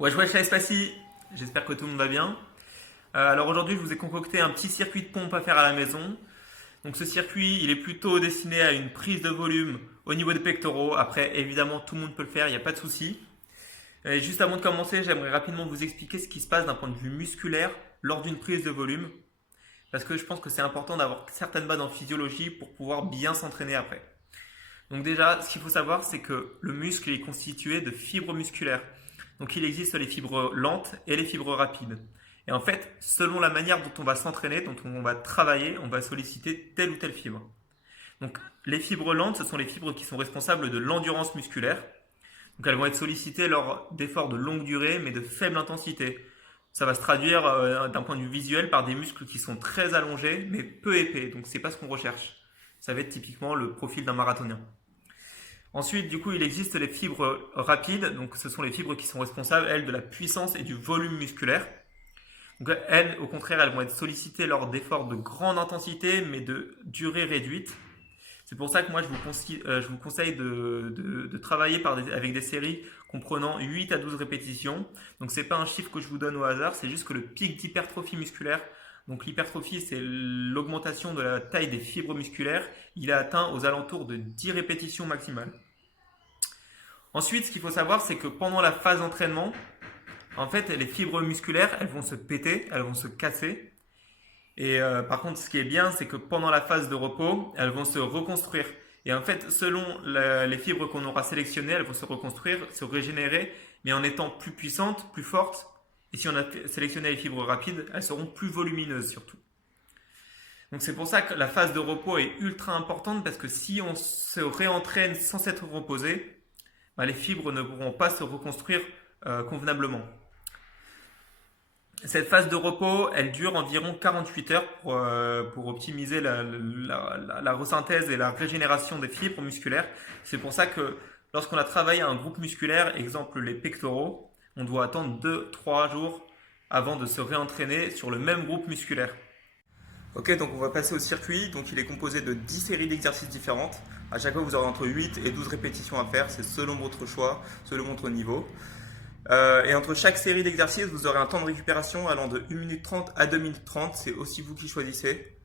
Wesh wesh, Spacy, j'espère que tout le monde va bien. Alors aujourd'hui, je vous ai concocté un petit circuit de pompe à faire à la maison. Donc ce circuit, il est plutôt destiné à une prise de volume au niveau des pectoraux. Après, évidemment, tout le monde peut le faire, il n'y a pas de souci. Et juste avant de commencer, j'aimerais rapidement vous expliquer ce qui se passe d'un point de vue musculaire lors d'une prise de volume. Parce que je pense que c'est important d'avoir certaines bases en physiologie pour pouvoir bien s'entraîner après. Donc déjà, ce qu'il faut savoir, c'est que le muscle est constitué de fibres musculaires. Donc il existe les fibres lentes et les fibres rapides. Et en fait, selon la manière dont on va s'entraîner, dont on va travailler, on va solliciter telle ou telle fibre. Donc les fibres lentes, ce sont les fibres qui sont responsables de l'endurance musculaire. Donc elles vont être sollicitées lors d'efforts de longue durée, mais de faible intensité. Ça va se traduire d'un point de vue visuel par des muscles qui sont très allongés, mais peu épais. Donc c'est pas ce qu'on recherche. Ça va être typiquement le profil d'un marathonien. Ensuite, du coup, il existe les fibres rapides. Donc, ce sont les fibres qui sont responsables, elles, de la puissance et du volume musculaire. Donc, elles, au contraire, elles vont être sollicitées lors d'efforts de grande intensité, mais de durée réduite. C'est pour ça que moi, je vous conseille de travailler avec des séries comprenant 8 à 12 répétitions. Donc, ce n'est pas un chiffre que je vous donne au hasard, c'est juste que le pic d'hypertrophie musculaire, donc l'hypertrophie, c'est l'augmentation de la taille des fibres musculaires, il est atteint aux alentours de 10 répétitions maximales. Ensuite, ce qu'il faut savoir, c'est que pendant la phase d'entraînement, en fait, les fibres musculaires, elles vont se péter, elles vont se casser. Et par contre, ce qui est bien, c'est que pendant la phase de repos, elles vont se reconstruire. Et en fait, selon les fibres qu'on aura sélectionnées, elles vont se reconstruire, se régénérer, mais en étant plus puissantes, plus fortes. Et si on a sélectionné les fibres rapides, elles seront plus volumineuses surtout. Donc c'est pour ça que la phase de repos est ultra importante parce que si on se réentraîne sans s'être reposé, bah, les fibres ne pourront pas se reconstruire convenablement. Cette phase de repos, elle dure environ 48 heures pour optimiser la resynthèse et la régénération des fibres musculaires. C'est pour ça que lorsqu'on a travaillé un groupe musculaire, exemple les pectoraux, on doit attendre 2-3 jours avant de se réentraîner sur le même groupe musculaire. Ok, donc on va passer au circuit. Donc il est composé de 10 séries d'exercices différentes. À chaque fois, vous aurez entre 8 et 12 répétitions à faire. C'est selon votre choix, selon votre niveau. Et entre chaque série d'exercices, vous aurez un temps de récupération allant de 1 minute 30 à 2 minutes 30. C'est aussi vous qui choisissez.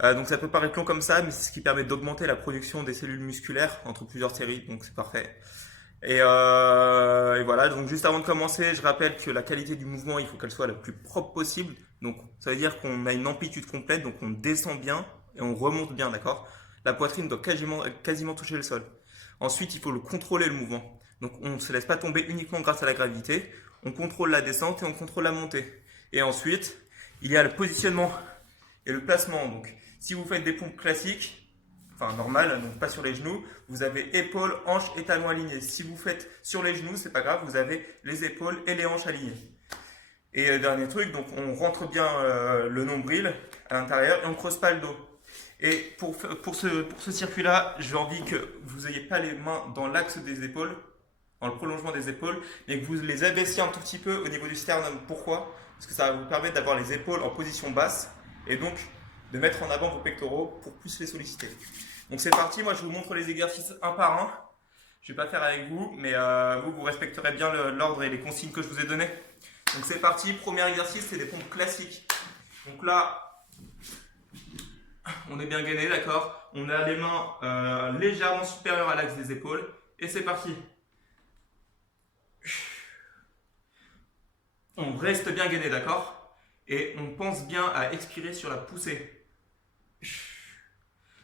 Donc ça peut paraître long comme ça, mais c'est ce qui permet d'augmenter la production des cellules musculaires entre plusieurs séries. Donc c'est parfait. Et voilà, donc juste avant de commencer, je rappelle que la qualité du mouvement, il faut qu'elle soit la plus propre possible. Donc ça veut dire qu'on a une amplitude complète, donc on descend bien et on remonte bien, d'accord? La poitrine doit quasiment toucher le sol. Ensuite, il faut le contrôler le mouvement. Donc on ne se laisse pas tomber uniquement grâce à la gravité, on contrôle la descente et on contrôle la montée. Et ensuite, il y a le positionnement et le placement. Donc si vous faites des pompes classiques, enfin normal, donc pas sur les genoux, vous avez épaules, hanches et talons alignés. Si vous faites sur les genoux, c'est pas grave, vous avez les épaules et les hanches alignées. Et dernier truc, donc on rentre bien le nombril à l'intérieur et on ne creuse pas le dos. Et pour ce circuit-là, j'ai envie que vous n'ayez pas les mains dans l'axe des épaules, dans le prolongement des épaules, mais que vous les abaissiez un tout petit peu au niveau du sternum. Pourquoi? Parce que ça va vous permettre d'avoir les épaules en position basse et donc de mettre en avant vos pectoraux pour plus les solliciter. Donc c'est parti, moi je vous montre les exercices un par un. Je ne vais pas faire avec vous, mais vous respecterez bien l'ordre et les consignes que je vous ai données. Donc c'est parti, premier exercice, c'est des pompes classiques. Donc là, on est bien gainé, d'accord? On a les mains légèrement supérieures à l'axe des épaules. Et c'est parti. On reste bien gainé, d'accord? Et on pense bien à expirer sur la poussée.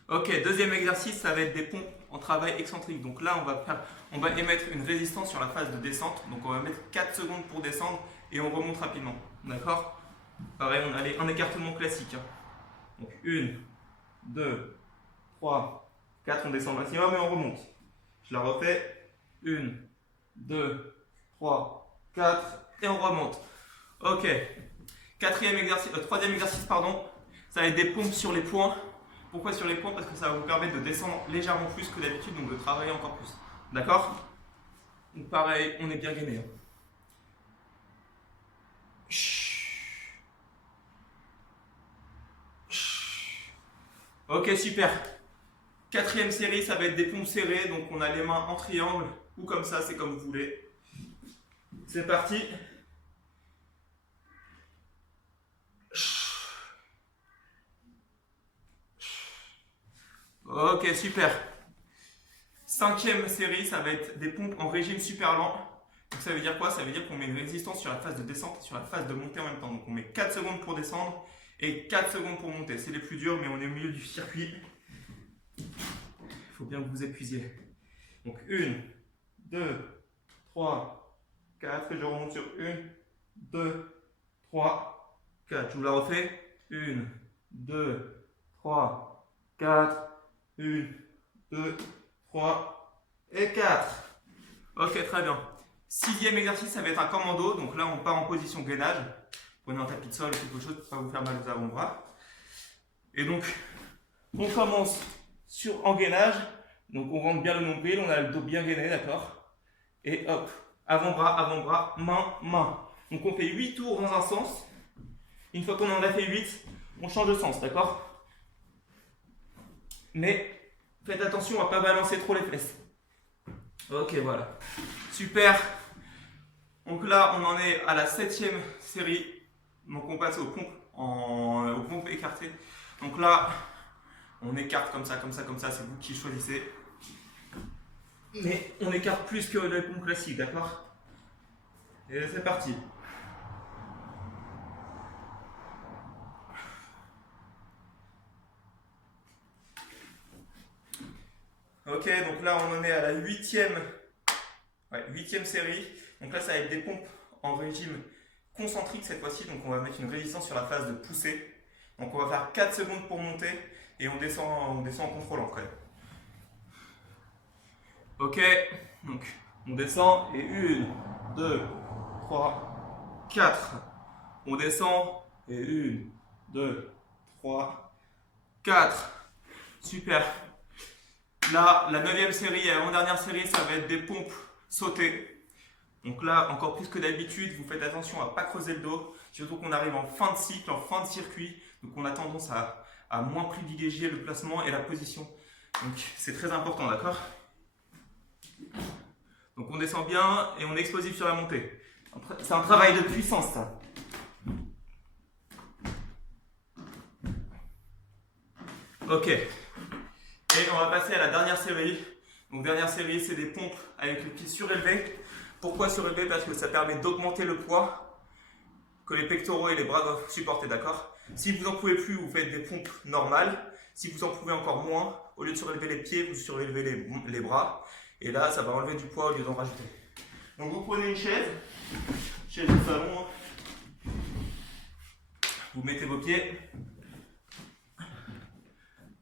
Ok, deuxième exercice, ça va être des pompes en travail excentrique. Donc là, on va émettre une résistance sur la phase de descente. Donc on va mettre 4 secondes pour descendre et on remonte rapidement. D'accord? Pareil, on a un écartement classique. Donc 1, 2, 3, 4, on descend maximum et on remonte. Je la refais. 1, 2, 3, 4 et on remonte. Ok. Troisième exercice, pardon. Ça va être des pompes sur les poings. Pourquoi sur les poings? Parce que ça va vous permettre de descendre légèrement plus que d'habitude, donc de travailler encore plus. D'accord? Donc pareil, on est bien gainé. Ok, super. Quatrième série, ça va être des pompes serrées. Donc on a les mains en triangle ou comme ça, c'est comme vous voulez. C'est parti. Ok, super. Cinquième série, ça va être des pompes en régime super lent. Donc ça veut dire quoi? Ça veut dire qu'on met une résistance sur la phase de descente et sur la phase de montée en même temps. Donc on met 4 secondes pour descendre et 4 secondes pour monter. C'est les plus durs, mais on est au milieu du circuit. Il faut bien que vous épuisiez. Donc 1, 2, 3, 4. Et je remonte sur 1, 2, 3, 4. Je vous la refais. 1, 2, 3, 4. 1, 2, 3 et 4. Ok, très bien. Sixième exercice, ça va être un commando. Donc là, on part en position gainage. Prenez un tapis de sol ou quelque chose pour ne pas vous faire mal aux avant-bras. Et donc, on commence en gainage. Donc, on rentre bien le nombril, on a le dos bien gainé, d'accord? Et hop, avant-bras, main, main. Donc, on fait 8 tours dans un sens. Une fois qu'on en a fait 8, on change de sens, d'accord? Mais faites attention à ne pas balancer trop les fesses. Ok, voilà. Super. Donc là, on en est à la 7e série. Donc on passe aux pompes écartées. Donc là, on écarte comme ça, comme ça, comme ça. C'est vous qui choisissez. Mais on écarte plus que les pompes classiques, d'accord? Et c'est parti. Ok, donc là on en est à la 8e série. Donc là ça va être des pompes en régime concentrique cette fois-ci. Donc on va mettre une résistance sur la phase de poussée. Donc on va faire 4 secondes pour monter et on descend en contrôlant quand même. Ok, donc on descend et 1, 2, 3, 4. On descend et 1, 2, 3, 4. Super. Là, la 9e série et l'avant-dernière série, ça va être des pompes sautées. Donc là, encore plus que d'habitude, vous faites attention à ne pas creuser le dos. Surtout qu'on arrive en fin de cycle, en fin de circuit. Donc on a tendance à moins privilégier le placement et la position. Donc c'est très important, d'accord? Donc on descend bien et on est explosif sur la montée. C'est un travail de puissance, ça. Ok. Et on va passer à la dernière série. Donc dernière série, c'est des pompes avec les pieds surélevés. Pourquoi surélevés? Parce que ça permet d'augmenter le poids que les pectoraux et les bras doivent supporter, d'accord? Si vous n'en pouvez plus, vous faites des pompes normales. Si vous en pouvez encore moins, au lieu de surélever les pieds, vous surélevez les bras. Et là, ça va enlever du poids au lieu d'en rajouter. Donc vous prenez une chaise de salon. Vous mettez vos pieds.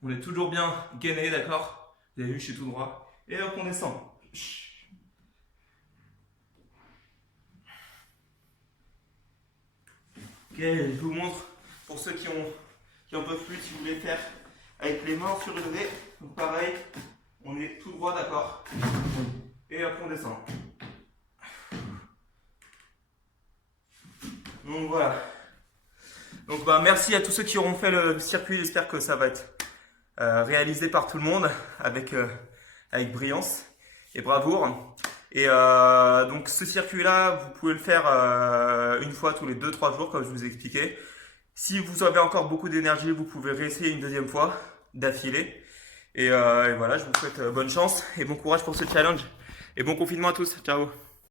On est toujours bien gainé, d'accord? Vous avez vu, je suis tout droit. Et hop, on descend. Ok, je vous montre pour ceux qui en peuvent plus, si vous voulez faire avec les mains surélevées. Donc pareil, on est tout droit, d'accord? Et hop, on descend. Donc voilà. Donc merci à tous ceux qui auront fait le circuit. J'espère que ça va être réalisé par tout le monde avec brillance et bravoure. Et donc ce circuit-là, vous pouvez le faire une fois tous les 2-3 jours, comme je vous ai expliqué. Si vous avez encore beaucoup d'énergie, vous pouvez réessayer une deuxième fois d'affilée. Et voilà, je vous souhaite bonne chance et bon courage pour ce challenge. Et bon confinement à tous. Ciao.